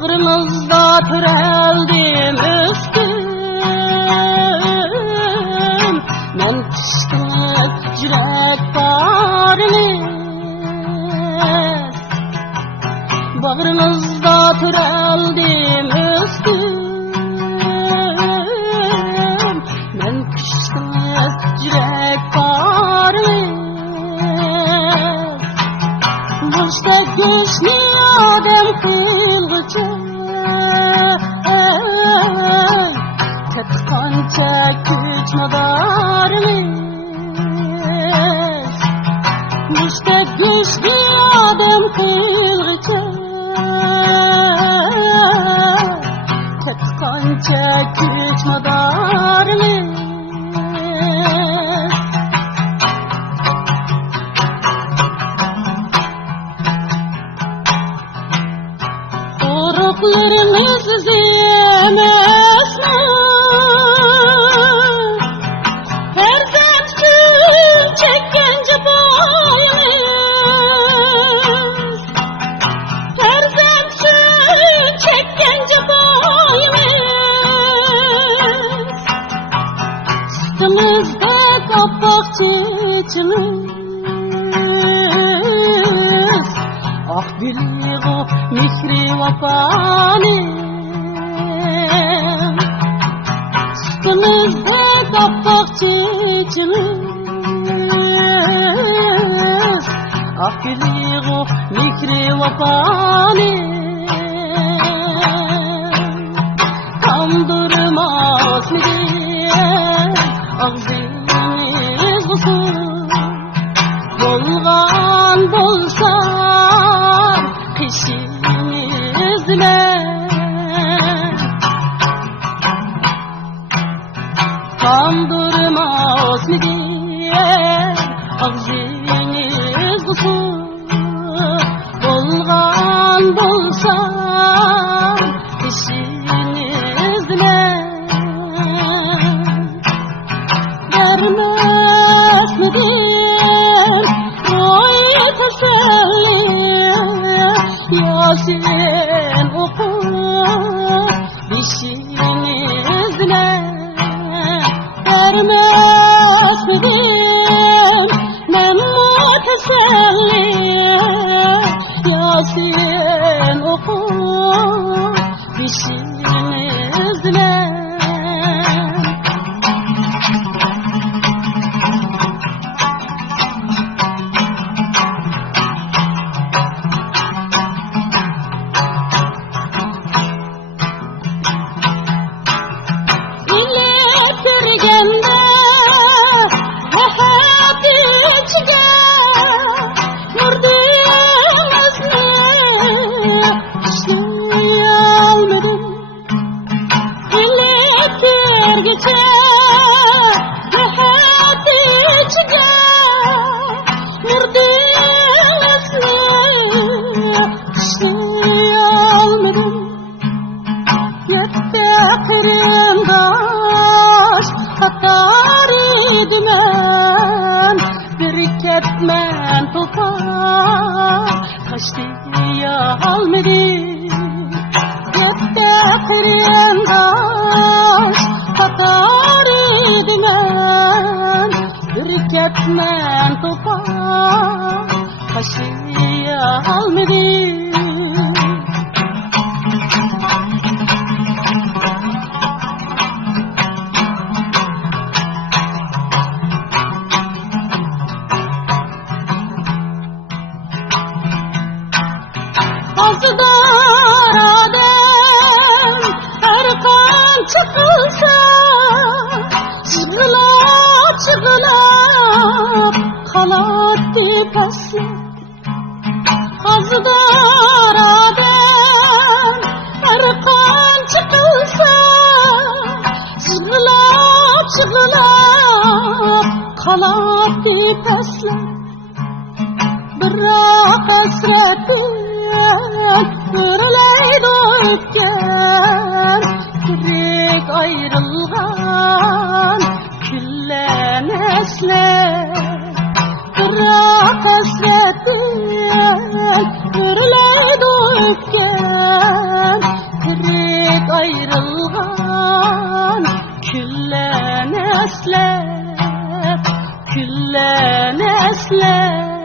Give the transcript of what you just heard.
Bağrımızda türeldim üstüm, men kışkıp yürek barimiz. Bağrımızda türeldim üstüm, men kışkıp yürek barimiz. Boşta gözlü adem kılgıcı, katkanca güç madarimiz. Boşta gözlü adem kılgıcı, katkanca güç madarimiz. Uruklarımız zemez mi? Ferzatçıl çekkence boyumuz, ferzatçıl çekkence boyumuz. Sütümüzde kapak çiçimiz, ah biliğu mihri vafanim. Sütümüzde kapak çiçimiz, ah biliğu mihri vafanim. Kandırmaz mı diye ağzımız kusur, yolgan bolsa kişimizle. Kandırmaz mı diye ağzınız kusur, yolgan bolsa kişinizle. Vermez mi diye oy teselli, Yasin oku dişinizle. Vermez mi diyeyim ben teselli, Yasin oku dişinizle. Men topar taştıya almedi, yette kırındaş tatar idimen. Bir ketmen topar taştıya almedi. Azıdar adem erkan çıkılsa, çıgılap çıgılap kanat dipesi. Azıdar adem erkan çıkılsa, çıgılap çıgılap kanat dipesi. Bırak hasretim görüleydi ötken, direk ayrılgan küllen esler. Bırak hasretin görüleydi ötken Tirek ayrılgan Küllen esler Küllen esler